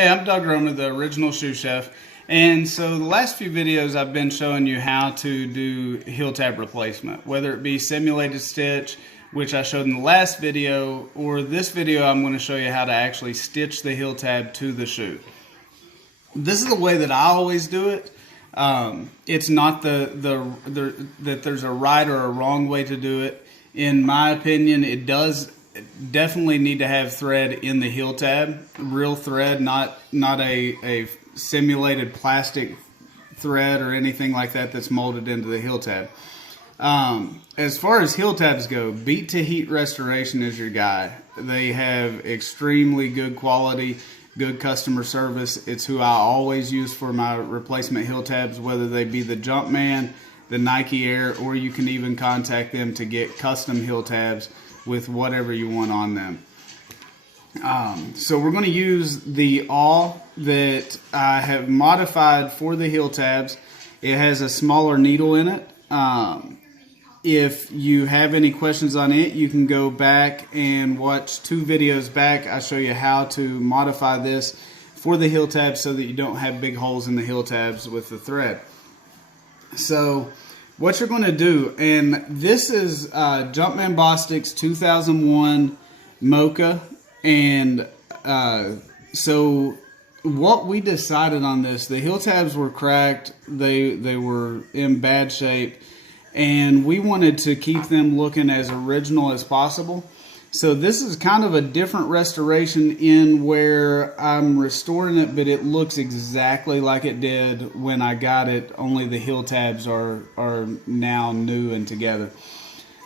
Hey, I'm Doug Romer, the original shoe chef. And so the last few videos I've been showing you how to do heel tab replacement, whether it be simulated stitch, which I showed in the last video, or this video I'm going to show you how to actually stitch the heel tab to the shoe. This is the way that I always do it. It's not that there's a right or a wrong way to do it. In my opinion, it does definitely need to have thread in the heel tab, real thread, not a simulated plastic thread or anything like that that's molded into the heel tab. As far as heel tabs go, Beat to Heat Restoration is your guy. They have extremely good quality, good customer service. It's who I always use for my replacement heel tabs, whether they be the Jumpman, the Nike Air, or you can even contact them to get custom heel tabs with whatever you want on them. So we're going to use the awl that I have modified for the heel tabs. It has a smaller needle in it. If you have any questions on it, you can go back and watch 2 videos back. I show you how to modify this for the heel tabs so that you don't have big holes in the heel tabs with the thread. So what you're going to do, and this is Jumpman Bostic's 2001 Mocha, and so what we decided on this, the heel tabs were cracked, they were in bad shape, and we wanted to keep them looking as original as possible. So this is kind of a different restoration in where I'm restoring it, but it looks exactly like it did when I got it, only the heel tabs are now new and together.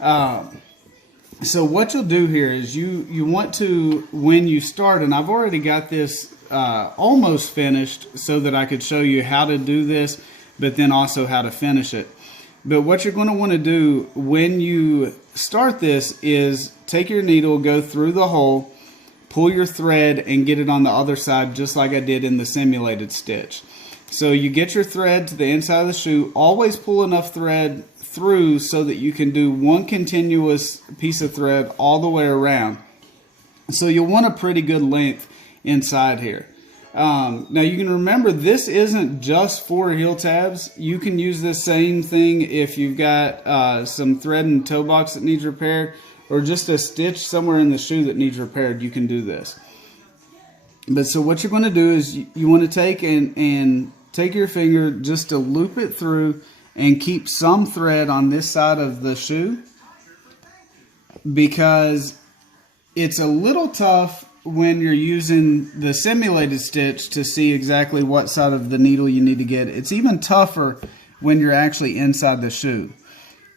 So what you'll do here is you want to, when you start, and I've already got this almost finished so that I could show you how to do this, but then also how to finish it. But what you're going to want to do when you start this is take your needle, go through the hole, pull your thread, and get it on the other side just like I did in the simulated stitch. So you get your thread to the inside of the shoe. Always pull enough thread through so that you can do one continuous piece of thread all the way around. So you'll want a pretty good length inside here. Now you can remember this isn't just for heel tabs. You can use this same thing if you've got some thread in the toe box that needs repaired, or just a stitch somewhere in the shoe that needs repaired. You can do this. But so what you're going to do is you want to take and take your finger just to loop it through and keep some thread on this side of the shoe, because it's a little tough when you're using the simulated stitch to see exactly what side of the needle you need to get. It's even tougher when you're actually inside the shoe.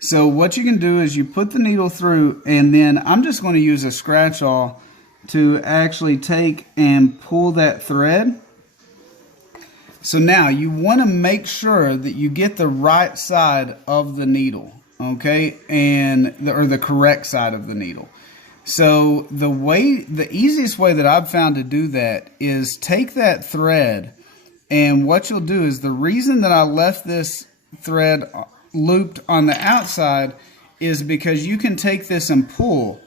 So what you can do is you put the needle through, and then I'm just going to use a scratch awl to actually take and pull that thread. So now you want to make sure that you get the right side of the needle, okay, or the correct side of the needle. So the easiest way that I've found to do that is take that thread, and what you'll do is, the reason that I left this thread looped on the outside is because you can take this and pull,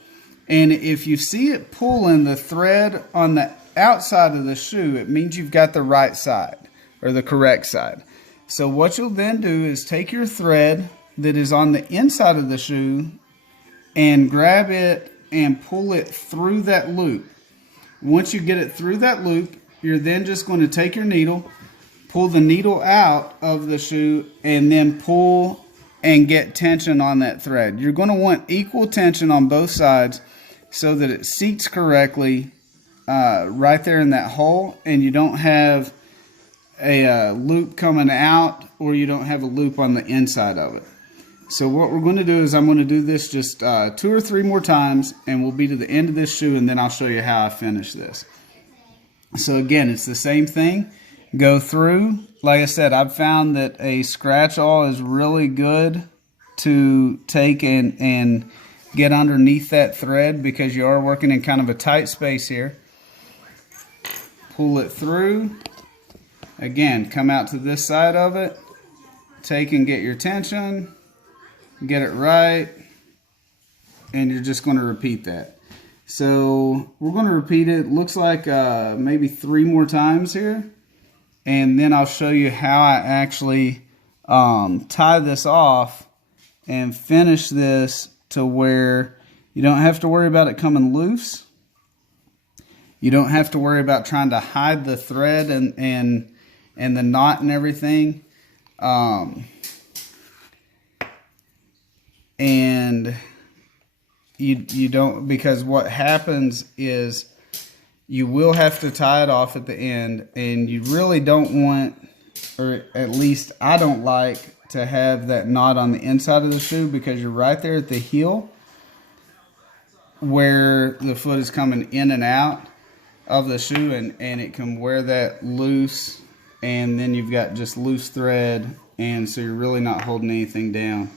and if you see it pulling the thread on the outside of the shoe, it means you've got the right side or the correct side. So what you'll then do is take your thread that is on the inside of the shoe and grab it and pull it through that loop. Once you get it through that loop, you're then just going to take your needle, pull the needle out of the shoe, and then pull and get tension on that thread. You're going to want equal tension on both sides so that it seats correctly right there in that hole, and you don't have a loop coming out, or you don't have a loop on the inside of it. So what we're going to do is I'm going to do this just 2 or 3 more times, and we'll be to the end of this shoe, and then I'll show you how I finish this. So again, it's the same thing. Go through. Like I said, I've found that a scratch awl is really good to take and get underneath that thread, because you are working in kind of a tight space here. Pull it through. Again, come out to this side of it. Take and get your tension. Get it right, and you're just going to repeat that. So we're going to repeat it. Looks like maybe 3 more times here. And then I'll show you how I actually tie this off and finish this to where you don't have to worry about it coming loose. You don't have to worry about trying to hide the thread and the knot and everything. And you don't, because what happens is you will have to tie it off at the end, and you really don't want, or at least I don't like, to have that knot on the inside of the shoe, because you're right there at the heel where the foot is coming in and out of the shoe, and it can wear that loose, and then you've got just loose thread, and so you're really not holding anything down.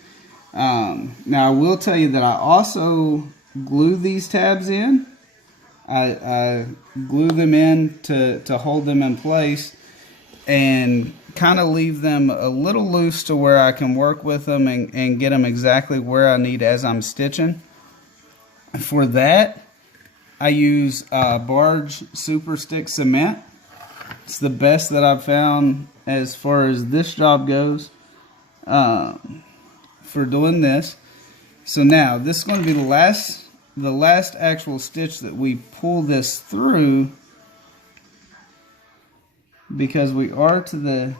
Now I will tell you that I also glue these tabs in. I glue them in to hold them in place, and kind of leave them a little loose to where I can work with them and get them exactly where I need as I'm stitching. For that, I use Barge Super Stick Cement. It's the best that I've found as far as this job goes for doing this. So now this is going to be the last actual stitch that we pull this through, because we are to the,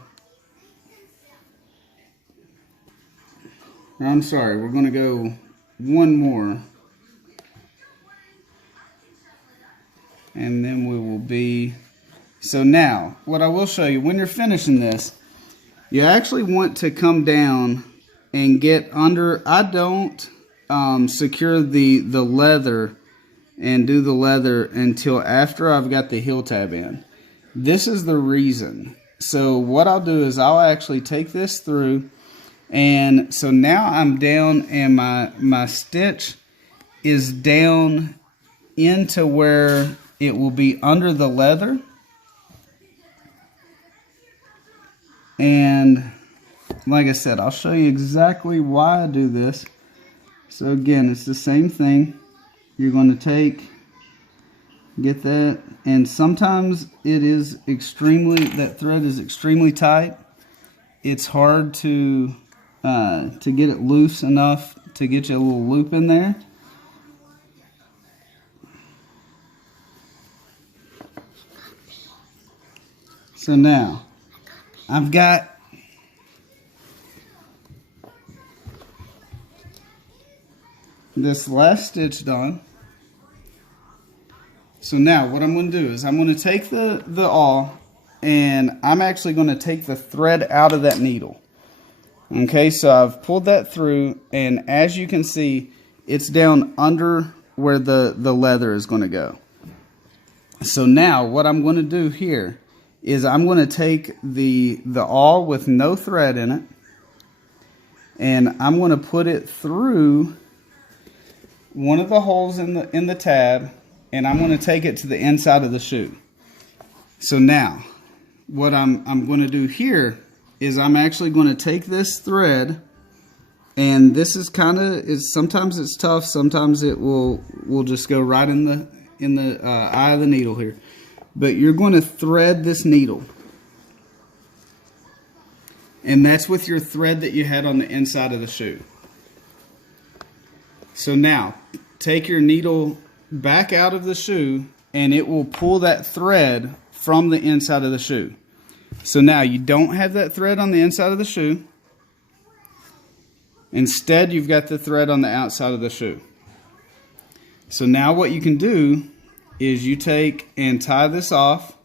I'm sorry, we're going to go one more, and then we will be, so now what I will show you, when you're finishing this, you actually want to come down and get under. I don't secure the leather and do the leather until after I've got the heel tab in. This is the reason. So what I'll do is I'll actually take this through, and so now I'm down, and my stitch is down into where it will be under the leather. And like I said, I'll show you exactly why I do this. So again, it's the same thing. You're going to get that, and sometimes it is that thread is extremely tight. It's hard to get it loose enough to get you a little loop in there. So now I've got this last stitch done. So now what I'm going to do is I'm going to take the awl, and I'm actually going to take the thread out of that needle. Okay, so I've pulled that through, and as you can see, it's down under where the leather is going to go. So now what I'm going to do here is I'm going to take the awl with no thread in it, and I'm going to put it through one of the holes in the tab, and I'm going to take it to the inside of the shoe. So now what I'm going to do here is I'm actually going to take this thread, and this is sometimes it's tough, sometimes it will just go right in the eye of the needle here. But you're going to thread this needle, and that's with your thread that you had on the inside of the shoe. So now take your needle back out of the shoe, and it will pull that thread from the inside of the shoe. So now you don't have that thread on the inside of the shoe. Instead, you've got the thread on the outside of the shoe. So now what you can do is you take and tie this off.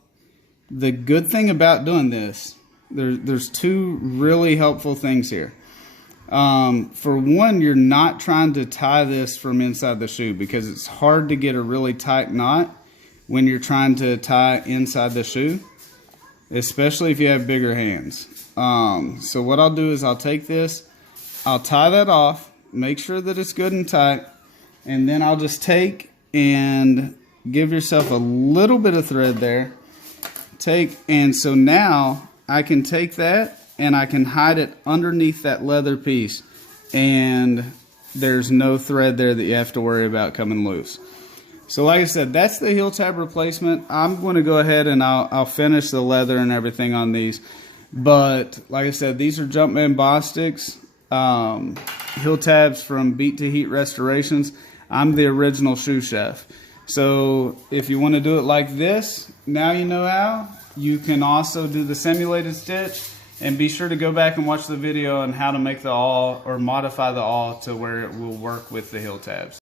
The good thing about doing this, there's 2 really helpful things here. For one, you're not trying to tie this from inside the shoe, because it's hard to get a really tight knot when you're trying to tie inside the shoe, especially if you have bigger hands. So what I'll do is I'll take this, I'll tie that off, make sure that it's good and tight, and then I'll just take and give yourself a little bit of thread there. And so now I can take that and I can hide it underneath that leather piece, and there's no thread there that you have to worry about coming loose. So like I said, that's the heel tab replacement. I'm going to go ahead and I'll finish the leather and everything on these. But like I said, these are Jumpman Bostick's heel tabs from Beat to Heat Restorations. I'm the original shoe chef. So if you want to do it like this, now you know how. You can also do the simulated stitch, and be sure to go back and watch the video on how to make the awl or modify the awl to where it will work with the heel tabs.